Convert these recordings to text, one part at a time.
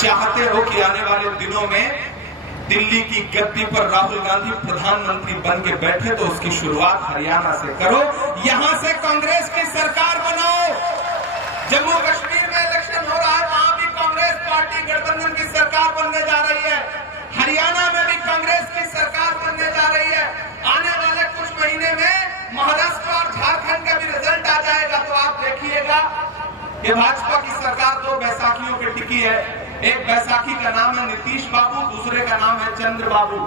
चाहते हो कि आने वाले दिनों में दिल्ली की गद्दी पर राहुल गांधी प्रधानमंत्री बन के बैठे तो उसकी शुरुआत हरियाणा से करो, यहां से कांग्रेस की सरकार बनाओ। जम्मू कश्मीर में इलेक्शन हो रहा है, वहां भी कांग्रेस पार्टी गठबंधन की सरकार बनने जा रही है। हरियाणा में भी कांग्रेस की सरकार बनने जा रही है। आने वाले कुछ महीने में महाराष्ट्र और झारखंड का भी रिजल्ट आ जाएगा, तो आप देखिएगा ये भाजपा की सरकार दो बैसाखियों पे टिकी है। एक बैसाखी का नाम है नीतीश बाबू, दूसरे का नाम है चंद्र बाबू।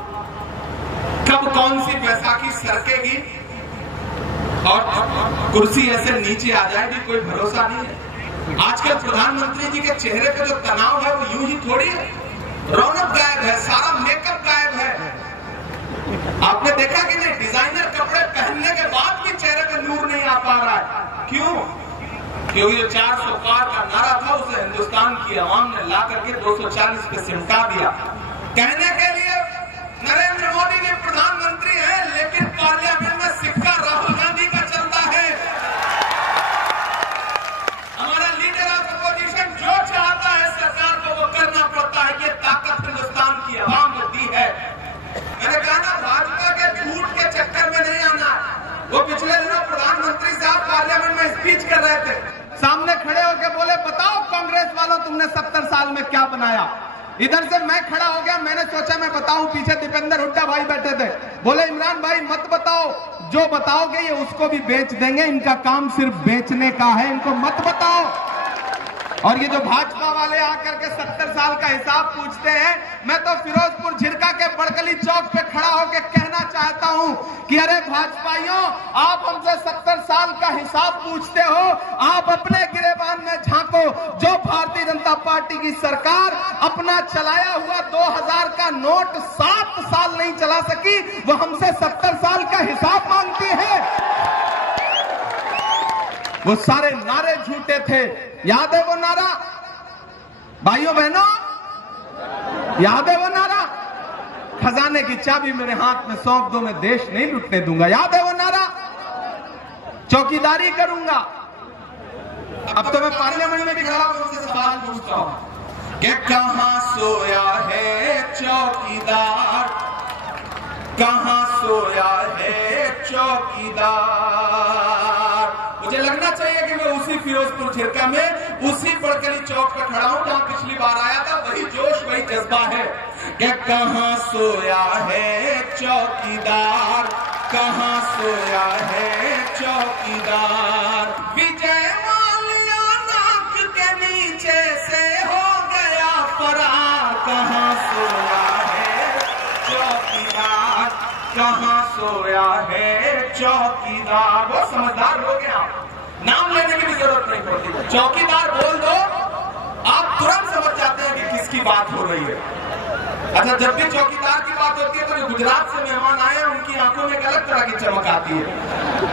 कब कौन सी बैसाखी सरकेगी और कुर्सी ऐसे नीचे आ जाएगी, कोई भरोसा नहीं है। आजकल प्रधानमंत्री जी के चेहरे पे जो तनाव है वो यूं ही थोड़ी है, रौनक गायब है, सारा मेकअप गायब है। आपने देखा कि नहीं, डिजाइनर कपड़े पहनने के बाद भी चेहरे पे नूर नहीं आ पा रहा है। क्यों? क्योंकि जो 400 पार का नारा था उसे हिंदुस्तान की आवाम ने ला करके 240 पे सिमटा दिया। कहने के लिए नरेंद्र मोदी जी प्रधानमंत्री हैं, लेकिन पार्लियामेंट में सिक्का राहुल गांधी का चलता है। हमारा लीडर ऑफ अपोजिशन जो चाहता है सरकार को वो करना पड़ता है। ये ताकत हिंदुस्तान की आवाम ने दी है। मैंने कहा ना, भाजपा के झूठ के चक्कर में नहीं आना। वो पिछले दिनों प्रधानमंत्री साहब पार्लियामेंट में स्पीच कर रहे थे, सामने खड़े होकर बोले, बताओ कांग्रेस वालों तुमने 70 साल में क्या बनाया। इधर से मैं खड़ा हो गया, मैंने सोचा मैं बताऊं, पीछे दीपेंद्र हुड्डा भाई बैठे थे, बोले इमरान भाई मत बताओ, जो बताओगे ये उसको भी बेच देंगे, इनका काम सिर्फ बेचने का है, इनको मत बताओ। और ये जो भाजपा वाले आकर के 70 साल का हिसाब पूछते हैं, मैं तो फिरोजपुर झिरका के बड़कली चौक पे खड़ा होकर कहना चाहता हूं कि अरे भाजपाइयों, आप हमसे 70 साल का हिसाब पूछते हो, आप अपने गिरेबान में झांको। जो भारतीय जनता पार्टी की सरकार अपना चलाया हुआ 2000 का नोट 7 साल नहीं चला सकी, वो हमसे 70 साल का हिसाब मांगती है। वो सारे नारे झूठे थे, याद है वो नारा भाइयों बहनों, याद है वो नारा, खजाने की चाबी मेरे हाथ में सौंप दो, मैं देश नहीं लुटने दूंगा, याद है वो नारा, चौकीदारी करूंगा। अब तो मैं पार्लियामेंट में भी खड़ा होकर उनसे सवाल पूछता हूं कि कहां सोया है चौकीदार, कहां सोया है चौकीदार। मुझे लगना चाहिए कि मैं उसी फिरोजपुर झिरका में, उसी बड़कली चौक पर खड़ा हूं जहां पिछली बार आया था। वही जोश, वही जज्बा है कि कहां सोया है चौकीदार, कहां सोया है चौकीदार। विजय माल्या नाक के नीचे से हो गया फरार, कहां सोया है चौकीदार, कहां सोया है चौकीदार। बहुत समझदार लोग हैं आप, नाम लेने की भी जरूरत नहीं पड़ती, चौकीदार बोल दो आप तुरंत समझ जाते हैं कि किसकी बात हो रही है। अच्छा, जब भी चौकीदार की बात होती है तो जो गुजरात से मेहमान आए हैं उनकी आंखों में एक अलग तरह की चमक आती है,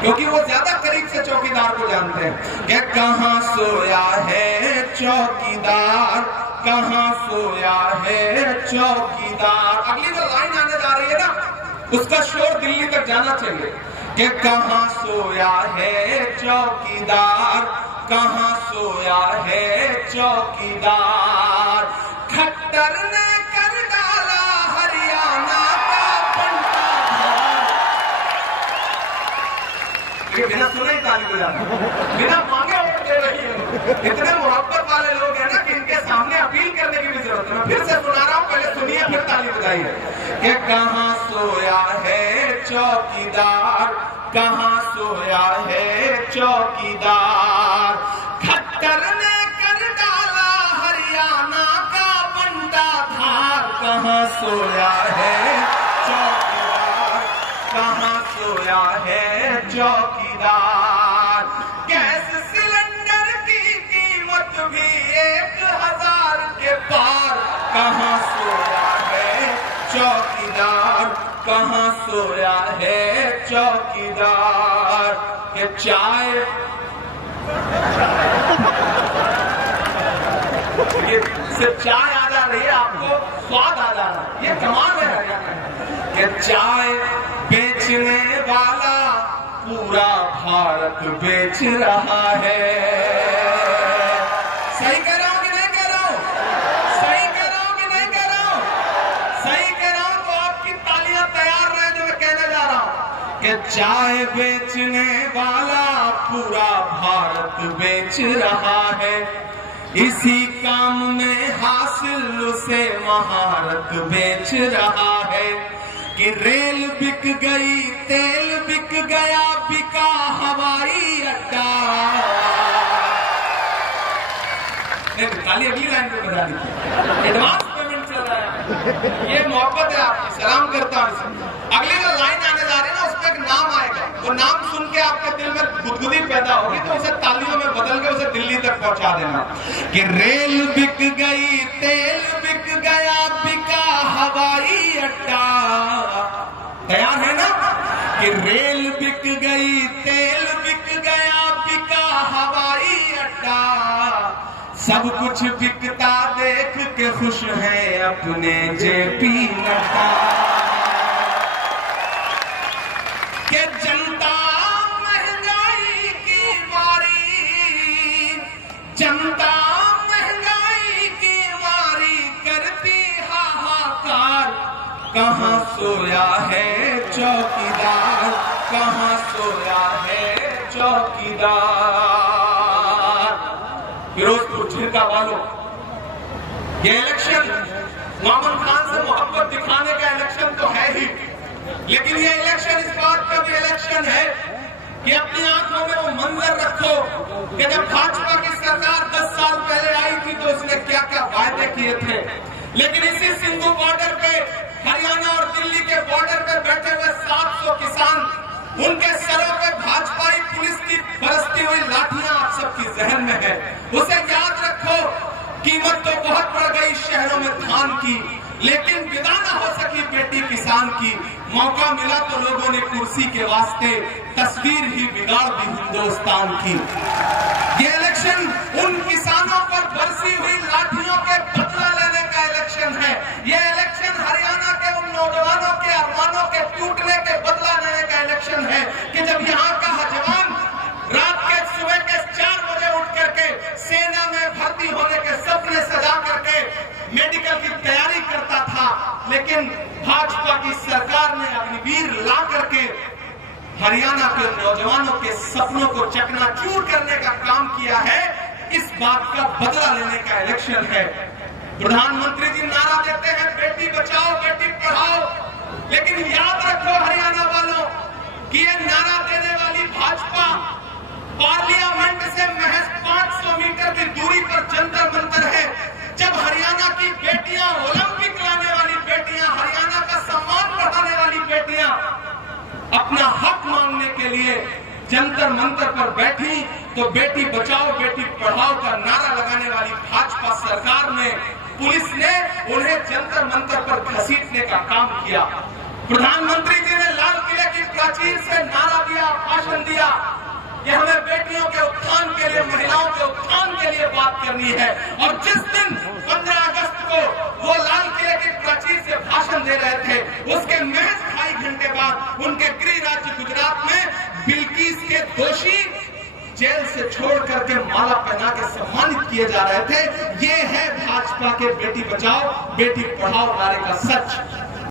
क्योंकि वो ज्यादा करीब से चौकीदार को जानते हैं कि कहां सोया है चौकीदार, कहां सोया है चौकीदार। अगली जो लाइन आने जा रही है ना, उसका शोर दिल्ली तक जाना चाहिए कि कहां सोया है चौकीदार, कहां सोया है चौकीदार। खट्टर ने कर डाला हरियाणा का पंटाधार। ये बिना सुने ही ताली बजाना, बिना मांगे वोट दे रही है। इतने मोहब्बत वाले लोग हैं ना कि इनके सामने अपील करने की भी जरूरत है। मैं फिर से सुना रहा हूं, पहले सुनिए फिर ताली बजाइए कि कहां सोया है चौकीदार, कहां सोया है चौकीदार। खट्टर ने कर डाला हरियाणा का पंटाधार, कहां सोया है चौकीदार, कहां सोया है चौकीदार। गैस सिलेंडर की कीमत भी 1000 के पार, कहां सोया है चौकीदार, कहां सोया है चौकीदार। ये चाय, ये सिर्फ चाय आ जा रही है, आपको स्वाद आ जा रहा है, ये कमाल है हरियाणा कि चाय बेचने वाला पूरा भारत बेच रहा है। सही कह रहा हूं कि नहीं कह रहा हूं? सही चाय बेचने वाला पूरा भारत बेच रहा है, इसी काम में हासिल उसे महारत बेच रहा है। कि रेल बिक गई, तेल बिक गया, बिका हवाई अड्डा। अगली लाइन पे बता दी, एडवांस पेमेंट चल रहा है, ये मोहब्बत है आपकी, सलाम करता हूं। अगली जो लाइन आने जा रही है ना, उस पर एक नाम आएगा, वो नाम सुन के आपके दिल में गुदगुदी पैदा होगी, तो उसे तालियों में बदल के उसे दिल्ली तक पहुंचा देना। कि रेल बिक गई, तेल बिक गया, बिका हवाई अड्डा। तैयार है ना? कि रेल बिक गई, तेल बिक गया, बिका हवाई अड्डा। सब कुछ बिकता देख के खुश है अपने जेपी नड्डा। के जनता महंगाई की मारी, जनता महंगाई की मारी करती हाहाकार। कहाँ सोया है चौकीदार, कहाँ सोया है चौकीदार। फिरोजपुर झिरका वालों, ये इलेक्शन मोहम्मद खान से मोहब्बत दिखाने का इलेक्शन तो है ही, लेकिन ये इलेक्शन इस बात का भी इलेक्शन है कि अपनी आंखों में वो मंजर रखो कि जब भाजपा की सरकार 10 साल पहले आई थी तो उसने क्या क्या वायदे किए थे। लेकिन इसी सिंधु बॉर्डर पे, हरियाणा और दिल्ली के बॉर्डर पे बैठे हुए 700 किसान, उनके सरों पे भाजपाई पुलिस की बरसती हुई लाठियां आप सबकी जहन में है। उसे याद रखो, कीमत तो बहुत बढ़ गई शहरों में धान की, लेकिन विदा न हो सकी बेटी किसान की। मौका मिला तो लोगों ने कुर्सी के वास्ते तस्वीर ही बिगाड़ दी हिंदुस्तान की। ये इलेक्शन उन किसानों पर बरसी हुई लाठियों के बदला लेने का इलेक्शन है। ये इलेक्शन हरियाणा के उन नौजवानों के अरमानों के टूटने के बदला लेने का इलेक्शन है कि जब यहाँ का जवान रात के सुबह के 4 बजे उठ करके सेना में भर्ती होने के सपने सजा करके मेडिकल की तैयारी करता था, लेकिन भाजपा की सरकार ने अग्निवीर ला करके हरियाणा के नौजवानों के सपनों को चकनाचूर करने का काम किया है। इस बात का बदला लेने का इलेक्शन है। प्रधानमंत्री जी नारा देते हैं बेटी बचाओ बेटी पढ़ाओ, लेकिन याद रखो हरियाणा वालों कि ये नारा देने वाली भाजपा पार्लियामेंट से महज 500 मीटर की दूरी पर जंतर मंतर है। जब हरियाणा की बेटियां, ओलंपिक लाने वाली बेटियां, हरियाणा का सम्मान बढ़ाने वाली बेटियां अपना हक मांगने के लिए जंतर मंतर पर बैठी, तो बेटी बचाओ बेटी पढ़ाओ का नारा लगाने वाली भाजपा सरकार ने, पुलिस ने उन्हें जंतर मंतर पर घसीटने का काम किया। प्रधानमंत्री जी ने लाल किले की प्राचीर से नारा दिया, भाषण दिया कि हमें बेटियों के उत्थान के लिए, महिलाओं के उत्थान के लिए बात करनी है। और जिस दिन 15 अगस्त को वो लाल किले की प्राचीर से भाषण दे रहे थे, उसके महज 2.5 घंटे बाद उनके गृह राज्य गुजरात में बिल्किस के दोषी जेल से छोड़ करके माला पहना के सम्मानित किए जा रहे थे। ये है भाजपा के बेटी बचाओ बेटी पढ़ाओ नारे का सच।